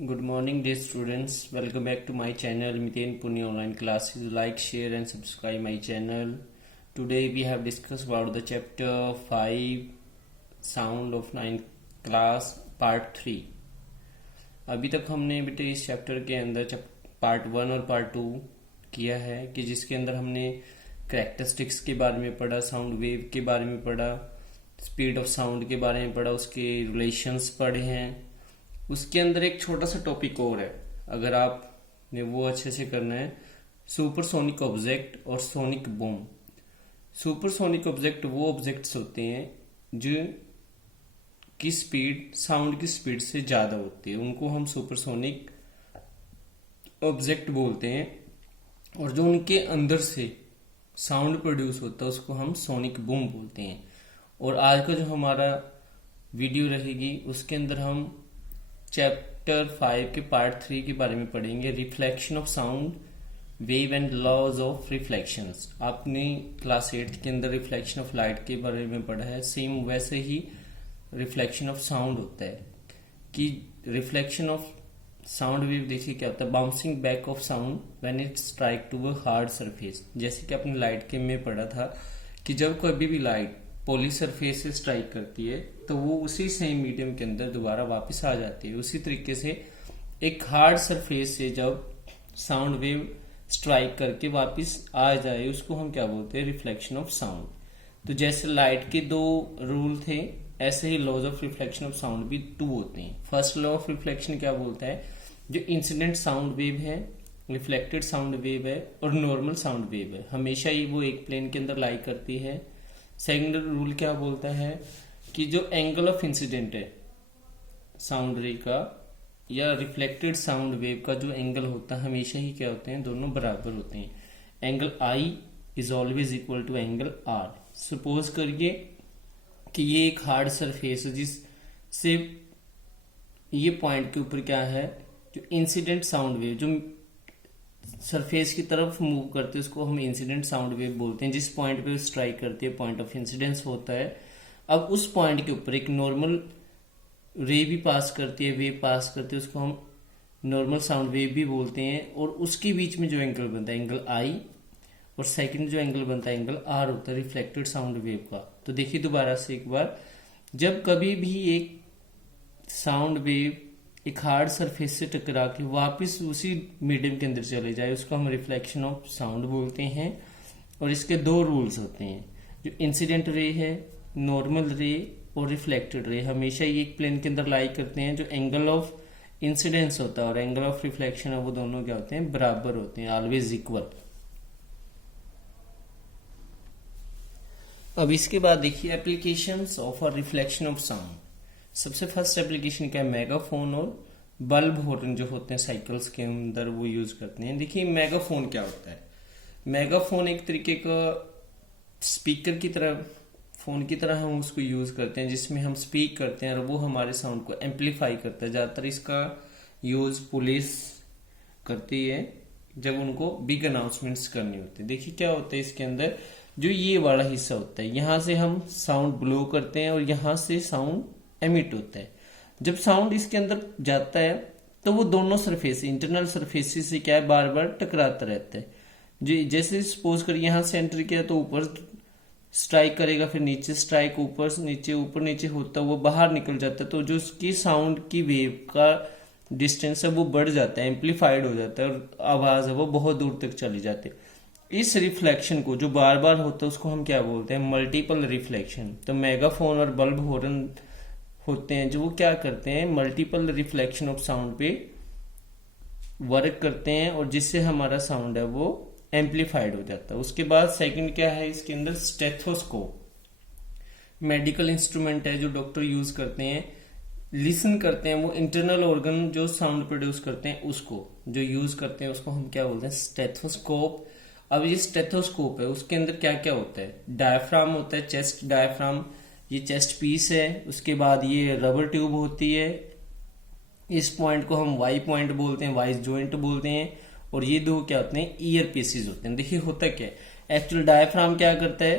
Good morning, dear students. Welcome back to my channel, Miten Puni Online Classes. Like, share, and subscribe my channel. Today we have discussed about the chapter 5, Sound of 9th class, part 3. अभी तक हमने बेटे इस chapter के अंदर part 1 और part 2 किया है कि जिसके अंदर हमने कैरेक्टरिस्टिक्स के बारे में पढ़ा, साउंड वेव के बारे में पढ़ा, स्पीड ऑफ साउंड के बारे में पढ़ा, उसके रिलेशंस पढ़े हैं. उसके अंदर एक छोटा सा टॉपिक और है, अगर आपने वो अच्छे से करना है, सुपरसोनिक ऑब्जेक्ट और सोनिक बूम. सुपरसोनिक ऑब्जेक्ट वो ऑब्जेक्ट्स होते हैं जो की स्पीड साउंड की स्पीड से ज़्यादा होती है, उनको हम सुपरसोनिक ऑब्जेक्ट बोलते हैं. और जो उनके अंदर से साउंड प्रोड्यूस होता है उसको हम सोनिक बूम बोलते हैं. और आज का जो हमारा वीडियो रहेगी उसके अंदर हम चैप्टर 5 के पार्ट 3 के बारे में पढ़ेंगे, reflection of sound wave and laws of reflections. आपने क्लास 8 के अंदर रिफ्लेक्शन ऑफ लाइट के बारे में पढ़ा है, सेम वैसे ही रिफ्लेक्शन ऑफ साउंड होता है. कि रिफ्लेक्शन ऑफ साउंड वेव देखिए क्या होता है, bouncing back of sound when it strike to a hard surface. जैसे कि आपने लाइट के में पढ़ा था कि जब कभी भी लाइट पॉली सरफेस से स्ट्राइक करती है तो वो उसी सेम मीडियम के अंदर दोबारा वापस आ जाती है. उसी तरीके से एक हार्ड सरफेस से जब साउंड वेव स्ट्राइक करके वापस आ जाए उसको हम क्या बोलते हैं, रिफ्लेक्शन ऑफ साउंड. तो जैसे लाइट के 2 रूल थे, ऐसे ही laws of reflection of sound भी 2 होते हैं. फर्स्ट लॉ ऑफ रिफ्लेक्शन क्या बोलता है, जो इंसिडेंट साउंड वेव है, रिफ्लेक्टेड साउंड वेव है और नॉर्मल साउंड वेव है, हमेशा ही वो एक प्लेन के अंदर लाई करती है. सेकंड रूल क्या बोलता है कि जो एंगल ऑफ इंसिडेंट है साउंड रे का या रिफ्लेक्टेड साउंड वेव का जो एंगल होता है हमेशा ही क्या होते हैं, दोनों बराबर होते हैं. Angle i is always equal to angle r. Suppose करिए कि ये एक हार्ड सरफेस है जिससे ये पॉइंट के ऊपर क्या है, जो इंसिडेंट साउंड वेव जो सरफेस की तरफ मूव करते हैं उसको हम इंसिडेंट साउंड वेव बोलते हैं. जिस पॉइंट पे स्ट्राइक करती है पॉइंट ऑफ इंसिडेंस होता है. अब उस पॉइंट के ऊपर एक नॉर्मल रे भी पास करती है, वेव पास करती है, उसको हम नॉर्मल साउंड वेव भी बोलते हैं. और उसके बीच में जो एंगल बनता है एंगल आई, और सेकंड जो एंगल बनता है एंगल आर होता है रिफ्लेक्टेड साउंड वेव का. तो देखिए दोबारा से एक बार, जब कभी भी एक साउंड वेव एक हार्ड सरफेस से टकरा के वापस उसी मीडियम के अंदर चले जाए उसको हम रिफ्लेक्शन ऑफ साउंड बोलते हैं. और इसके 2 रूल्स होते हैं, जो इंसिडेंट रे है, नॉर्मल रे और रिफ्लेक्टेड रे, हमेशा ये एक प्लेन के अंदर लाई करते हैं. जो एंगल ऑफ इंसिडेंस होता है और एंगल ऑफ रिफ्लेक्शन है वो दोनों क्या होते हैं, बराबर होते हैं, ऑलवेज इक्वल. अब इसके बाद देखिए applications of a reflection of sound. सबसे फर्स्ट एप्लीकेशन क्या है, मेगाफोन और बल्ब हॉर्न जो होते हैं साइकिल्स के अंदर वो यूज करते हैं. देखिए मेगाफोन क्या होता है, मेगाफोन एक तरीके का स्पीकर की तरह, फोन की तरह हम उसको यूज करते हैं जिसमें हम स्पीक करते हैं और वो हमारे साउंड को एम्पलीफाई करता है. ज्यादातर इसका यूज पुलिस करती है जब उनको बिग अनाउंसमेंट्स करनी होती है. देखिए क्या होता है इसके अंदर, जो ये वाला हिस्सा होता है यहां से हम साउंड ब्लो करते हैं और यहां से साउंड एमिट होता है. जब साउंड इसके अंदर जाता है तो वो दोनों सरफेस इंटरनल सरफेस से क्या है, बार बार टकराता रहता है. जैसे सपोज करिए यहां से एंटर किया तो ऊपर स्ट्राइक करेगा, फिर नीचे स्ट्राइक, ऊपर नीचे होता है, वो बाहर निकल जाता है. तो जो उसकी साउंड की वेव का डिस्टेंस है वो बढ़ जाता है, एम्पलीफाइड हो जाता है और आवाज है वो बहुत दूर तक चली जाती है. इस रिफ्लेक्शन को जो बार बार होता है उसको हम क्या बोलते हैं, मल्टीपल रिफ्लेक्शन. तो मेगाफोन और बल्ब हॉर्न होते हैं जो वो क्या करते हैं, मल्टीपल रिफ्लेक्शन ऑफ साउंड पे वर्क करते हैं और जिससे हमारा साउंड है वो एम्पलीफाइड हो जाता है. उसके बाद सेकंड क्या है इसके अंदर, स्टेथोस्कोप. मेडिकल इंस्ट्रूमेंट है जो डॉक्टर यूज करते हैं, लिसन करते हैं, वो इंटरनल ऑर्गन जो साउंड प्रोड्यूस करते हैं उसको जो यूज करते हैं उसको हम क्या बोलते हैं, स्टेथोस्कोप. अब ये स्टेथोस्कोप है उसके अंदर क्या क्या होता है, डायफ्राम होता है, चेस्ट डायफ्राम, ये चेस्ट पीस है. उसके बाद ये रबर ट्यूब होती है, इस पॉइंट को हम वाई पॉइंट बोलते हैं, वाइस जॉइंट बोलते हैं. और ये 2 क्या होते हैं, ईयर पीसेस होते हैं. देखिए होता क्या है, एक्चुअल डायफ्राम क्या करता है,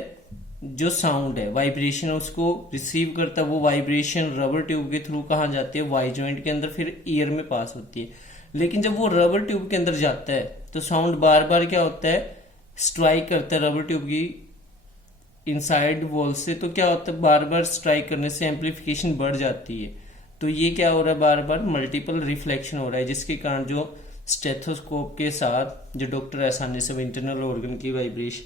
जो साउंड है, वाइब्रेशन उसको रिसीव करता है, वो वाइब्रेशन रबर ट्यूब के थ्रू कहाँ जाती है, वाई जॉइंट के अंदर, फिर ईयर में पास होती है। लेकिन जब वो रबर ट्यूब के अंदर जाता है तो साउंड बार बार क्या होता है, स्ट्राइक करता है रबर ट्यूब की इनसाइड वॉल से। तो क्या होता है, बार बार स्ट्राइक करने से एम्पलीफिकेशन बढ़ जाती है। तो ये क्या हो रहा है, बार बार मल्टीपल रिफ्लेक्शन हो रहा है, जिसके कारण जो स्टेथोस्कोप के साथ जो डॉक्टर आसानी से इंटरनल ऑर्गन की वाइब्रेशन,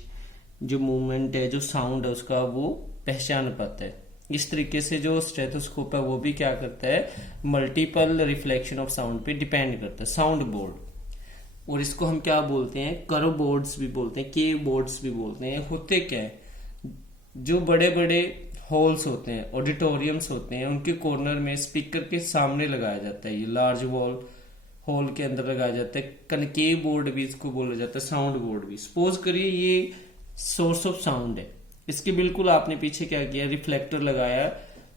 जो मूवमेंट है, जो साउंड है उसका, वो पहचान पाता है। इस तरीके से जो स्टेथोस्कोप है वो भी क्या करता है, मल्टीपल रिफ्लेक्शन ऑफ साउंड पे डिपेंड करता है। साउंड बोर्ड, और इसको हम क्या बोलते हैं, करो बोर्ड्स भी बोलते हैं, के बोर्ड्स भी बोलते हैं। होते क्या है, जो बड़े बड़े हॉल्स होते हैं, ऑडिटोरियम्स होते हैं, उनके कॉर्नर में स्पीकर के सामने लगाया जाता है। ये लार्ज वॉल हॉल के अंदर लगाया जाता है। कनकेव बोर्ड भी इसको बोला जाता है, साउंड बोर्ड भी। सपोज करिए ये सोर्स ऑफ साउंड है, इसके बिल्कुल आपने पीछे क्या किया, रिफ्लेक्टर लगाया,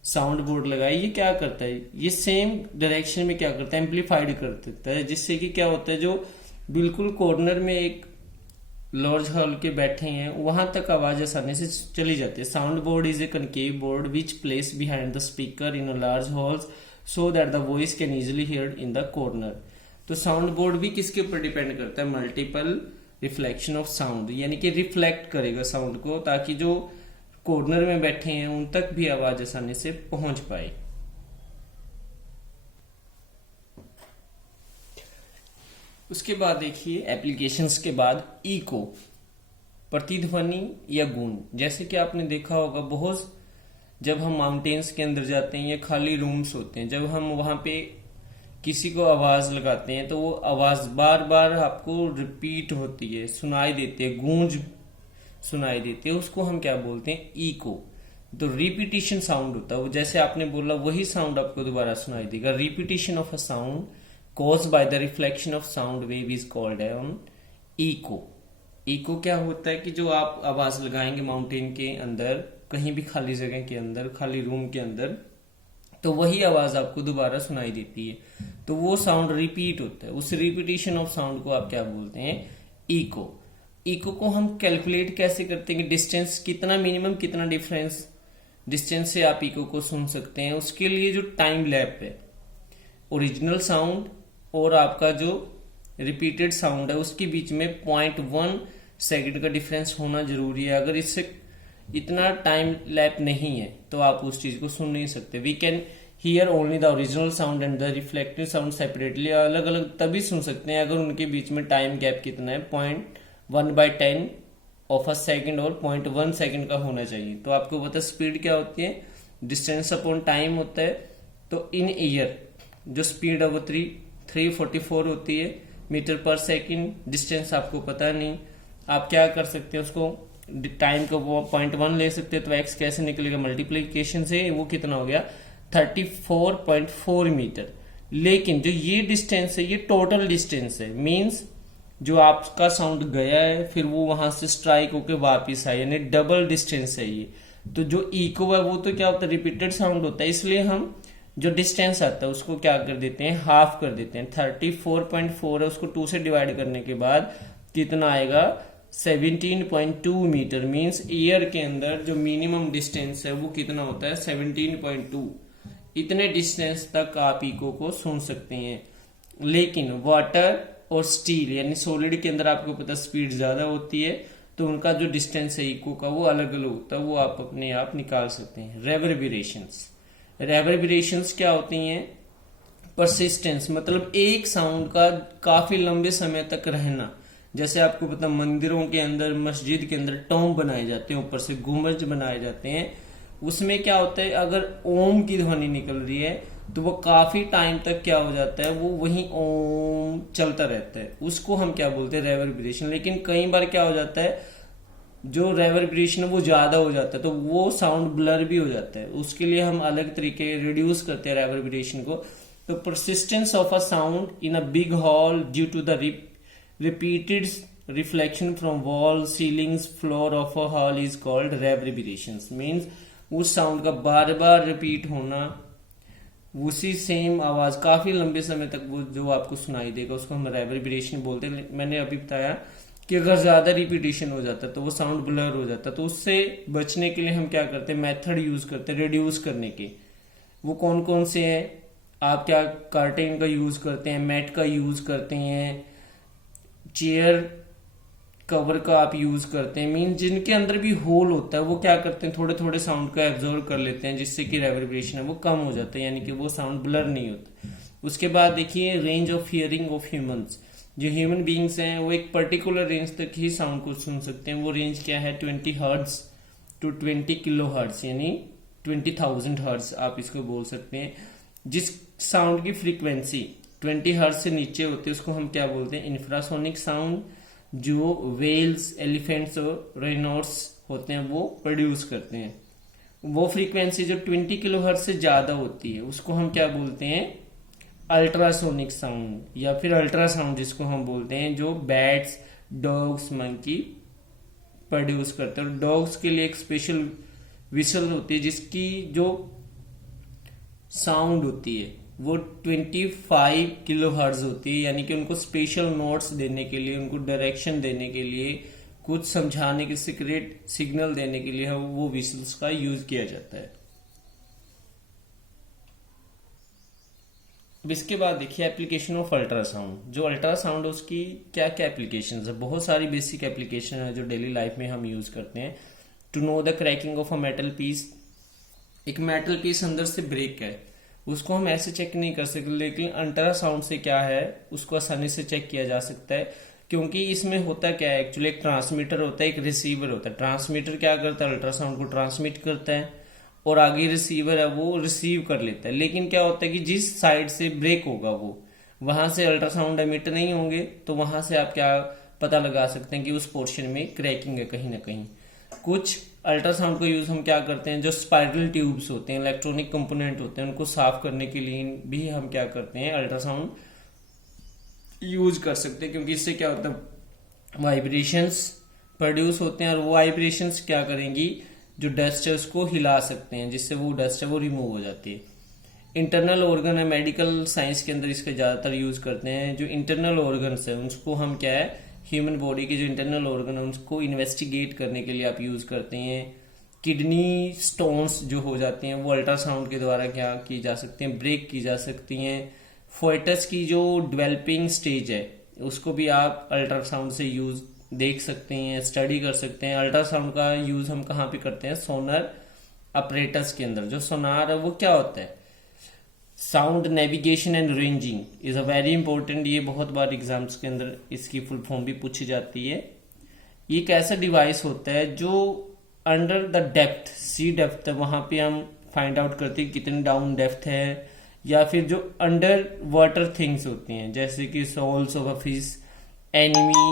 साउंड बोर्ड लगाया। ये क्या करता है, ये सेम डायरेक्शन में क्या करता है, एम्पलीफाइड कर देता है, जिससे कि क्या होता है, जो बिल्कुल कॉर्नर में एक लार्ज हॉल के बैठे हैं वहां तक आवाज आसानी से चली जाती है। Sound board is a concave board which place behind the speaker in a large halls so that the voice can easily heard in the corner. तो साउंड बोर्ड भी किसके ऊपर डिपेंड करता है, मल्टीपल रिफ्लेक्शन ऑफ साउंड, यानी कि reflect करेगा sound को, ताकि जो कॉर्नर में बैठे हैं उन तक भी आवाज आसानी से पहुंच पाए। उसके बाद देखिए एप्लीकेशंस के बाद इको, प्रतिध्वनि या गूंज। जैसे कि आपने देखा होगा, बहुत जब हम माउंटेन्स के अंदर जाते हैं या खाली रूम्स होते हैं, जब हम वहां पे किसी को आवाज लगाते हैं तो वो आवाज बार बार आपको रिपीट होती है, सुनाई देती है, गूंज सुनाई देती है, उसको हम क्या बोलते हैं, इको। तो रिपीटिशन साउंड होता है, वो जैसे आपने बोला वही साउंड आपको दोबारा सुनाई देगा। Repetition of a sound caused by the reflection of sound wave is called an echo। Eco क्या होता है कि जो आप आवाज लगाएंगे माउंटेन के अंदर, कहीं भी खाली जगह के अंदर, खाली रूम के अंदर, तो वही आवाज आपको दोबारा सुनाई देती है, तो वो साउंड रिपीट होता है। उस रिपीटिशन ऑफ साउंड को आप क्या बोलते हैं, इको। इको को हम कैलकुलेट कैसे करते हैं कि डिस्टेंस कितना, मिनिमम कितना डिफरेंस डिस्टेंस से आप इको को सुन सकते हैं। उसके लिए जो टाइम लैप है, ओरिजिनल साउंड और आपका जो रिपीटेड साउंड है उसके बीच में 0.1 सेकंड का डिफरेंस होना जरूरी है। अगर इससे इतना टाइम लैप नहीं है तो आप उस चीज को सुन नहीं सकते। We can hear only the original sound and the reflected sound separately. अलग अलग तभी सुन सकते हैं अगर उनके बीच में टाइम गैप कितना है, 0.1/10 ऑफ अ सेकंड और 0.1 सेकंड का होना चाहिए। तो आपको पता स्पीड क्या होती है, डिस्टेंस अपॉन टाइम होता है। तो इन ईयर जो स्पीड है वो 344 होती है मीटर पर सेकंड। डिस्टेंस आपको पता नहीं, आप क्या कर सकते हैं, उसको टाइम को 0.1 ले सकते हैं। तो एक्स कैसे निकलेगा, मल्टीप्लीकेशन से, वो कितना हो गया 34.4 मीटर। लेकिन जो ये डिस्टेंस है ये टोटल डिस्टेंस है, मींस जो आपका साउंड गया है फिर वो वहां से स्ट्राइक होके वापिस आया, यानी डबल डिस्टेंस है ये। तो जो इको है वो तो क्या होता है, रिपीटेड साउंड होता है, इसलिए हम जो डिस्टेंस आता है उसको क्या कर देते हैं, हाफ कर देते हैं। 34.4 है, उसको 2 से डिवाइड करने के बाद कितना आएगा, 17.2 मीटर। मींस ईयर के अंदर जो मिनिमम डिस्टेंस है वो कितना होता है, 17.2। इतने डिस्टेंस तक आप इको को सुन सकते हैं। लेकिन वाटर और स्टील यानी सॉलिड के अंदर आपको पता स्पीड ज्यादा होती है, तो उनका जो डिस्टेंस है इको का वो अलग अलग होता है, वो आप अपने आप निकाल सकते हैं। रेवर्बरेशंस, रेवर्बरेशंस क्या होती हैं, परसिस्टेंस, मतलब एक साउंड का काफी लंबे समय तक रहना। जैसे आपको पता मंदिरों के अंदर, मस्जिद के अंदर टॉम बनाए जाते हैं, ऊपर से गुंबज बनाए जाते हैं, उसमें क्या होता है अगर ओम की ध्वनि निकल रही है तो वो काफी टाइम तक क्या हो जाता है, वो वही ओम चलता रहता है, उसको हम क्या बोलते हैं, रेवर्बरेशन। लेकिन कई बार क्या हो जाता है, जो रेवर्बरेशन है वो ज्यादा हो जाता है तो वो साउंड ब्लर भी हो जाता है, उसके लिए हम अलग तरीके रिड्यूस करते हैं रेवर्बरेशन को। तो persistence of a sound in a big hall due to the repeated reflection from wall, ceilings, floor of a hall is called reverberations. Means उस साउंड का बार बार रिपीट होना, उसी सेम आवाज काफी लंबे समय तक वो जो आपको सुनाई देगा, उसको हम रेवर्बरेशन बोलते हैं। मैंने अभी बताया कि अगर ज्यादा रिपीटिशन हो जाता है तो वो साउंड ब्लर हो जाता है। तो उससे बचने के लिए हम क्या करते हैं, मेथड यूज करते हैं रिड्यूस करने के। वो कौन कौन से हैं, आप क्या कर्टेन का यूज करते हैं, मैट का यूज करते हैं, चेयर कवर का आप यूज करते हैं। मीन जिनके अंदर भी होल होता है वो क्या करते हैं, थोड़े थोड़े साउंड को एब्जॉर्व कर लेते हैं, जिससे कि रेवर्बरेशन है वो कम हो जाता है, यानी कि वो साउंड ब्लर नहीं होता। उसके बाद देखिए range of hearing of humans. जो ह्यूमन बींग्स हैं वो एक पर्टिकुलर रेंज तक ही साउंड को सुन सकते हैं। वो रेंज क्या है, 20 हर्ट्ज टू 20 किलो हर्ट्ज, यानी 20,000 हर्ट्ज आप इसको बोल सकते हैं। जिस साउंड की फ्रीक्वेंसी 20 हर्ट्ज से नीचे होती है उसको हम क्या बोलते हैं, इंफ्रासोनिक साउंड। जो वेल्स, एलिफेंट्स और रेनोट्स होते हैं वो प्रोड्यूस करते हैं। वो फ्रीक्वेंसी जो 20 किलो हर्ट्ज से ज्यादा होती है उसको हम क्या बोलते हैं, अल्ट्रासोनिक साउंड, या फिर अल्ट्रासाउंड जिसको हम बोलते हैं, जो बैट्स, डॉग्स, मंकी प्रोड्यूस करते हैं। डॉग्स के लिए एक स्पेशल विसल होती है जिसकी जो साउंड होती है वो 25 किलो हर्ट्ज होती है, यानी कि उनको स्पेशल नोट्स देने के लिए, उनको डायरेक्शन देने के लिए, कुछ समझाने के सीक्रेट सिग्नल देने के लिए वो विसल्स का यूज किया जाता है। अब इसके बाद देखिए एप्लीकेशन ऑफ अल्ट्रासाउंड। जो अल्ट्रासाउंड है उसकी क्या क्या एप्लीकेशंस है, बहुत सारी बेसिक एप्लीकेशन है जो डेली लाइफ में हम यूज करते हैं। To know the cracking of a metal piece. एक मेटल पीस अंदर से ब्रेक है, उसको हम ऐसे चेक नहीं कर सकते, लेकिन अल्ट्रासाउंड से क्या है उसको आसानी से चेक किया जा सकता है। क्योंकि इसमें होता क्या है, एक्चुअली एक ट्रांसमीटर होता है, एक रिसीवर होता है। ट्रांसमीटर क्या करता है, अल्ट्रासाउंड को ट्रांसमिट करता है, और आगे रिसीवर है वो रिसीव कर लेता है। लेकिन क्या होता है कि जिस साइड से ब्रेक होगा वो वहां से अल्ट्रासाउंड एमिट नहीं होंगे, तो वहां से आप क्या पता लगा सकते हैं कि उस पोर्शन में क्रैकिंग है कहीं ना कहीं। कुछ अल्ट्रासाउंड का यूज हम क्या करते हैं, जो स्पाइरल ट्यूब्स होते हैं, इलेक्ट्रॉनिक कंपोनेंट होते हैं, उनको साफ करने के लिए भी हम क्या करते हैं, अल्ट्रासाउंड यूज कर सकते हैं। क्योंकि इससे क्या होता है, वाइब्रेशंस प्रोड्यूस होते हैं, और वो वाइब्रेशंस क्या करेंगी, जो डस्ट है उसको हिला सकते हैं, जिससे वो डस्ट है वो रिमूव हो जाती है। इंटरनल ऑर्गन है, मेडिकल साइंस के अंदर इसका ज्यादातर यूज करते हैं। जो इंटरनल ऑर्गन्स है उसको हम क्या है, ह्यूमन बॉडी के जो इंटरनल ऑर्गन है उसको इन्वेस्टिगेट करने के लिए आप यूज करते हैं। किडनी स्टोन्स जो हो जाती हैं वो अल्ट्रासाउंड के द्वारा क्या की जा सकती हैं, ब्रेक की जा सकती हैं। फोइटस की जो डेवलपिंग स्टेज है उसको भी आप अल्ट्रासाउंड से यूज देख सकते हैं, स्टडी कर सकते हैं। अल्ट्रासाउंड का यूज हम कहाँ पे करते हैं, सोनर अपरेटस के अंदर। जो सोनार है वो क्या होता है, sound navigation and ranging is a very important. ये बहुत बार एग्जाम्स के अंदर इसकी फुल फॉर्म भी पूछी जाती है। ये एक ऐसा डिवाइस होता है जो under the depth, sea depth है, वहां पे हम फाइंड आउट करते हैं कितनी डाउन डेप्थ है, या फिर जो अंडर वाटर थिंग्स होती हैं जैसे कि shoals of a fish, enemy,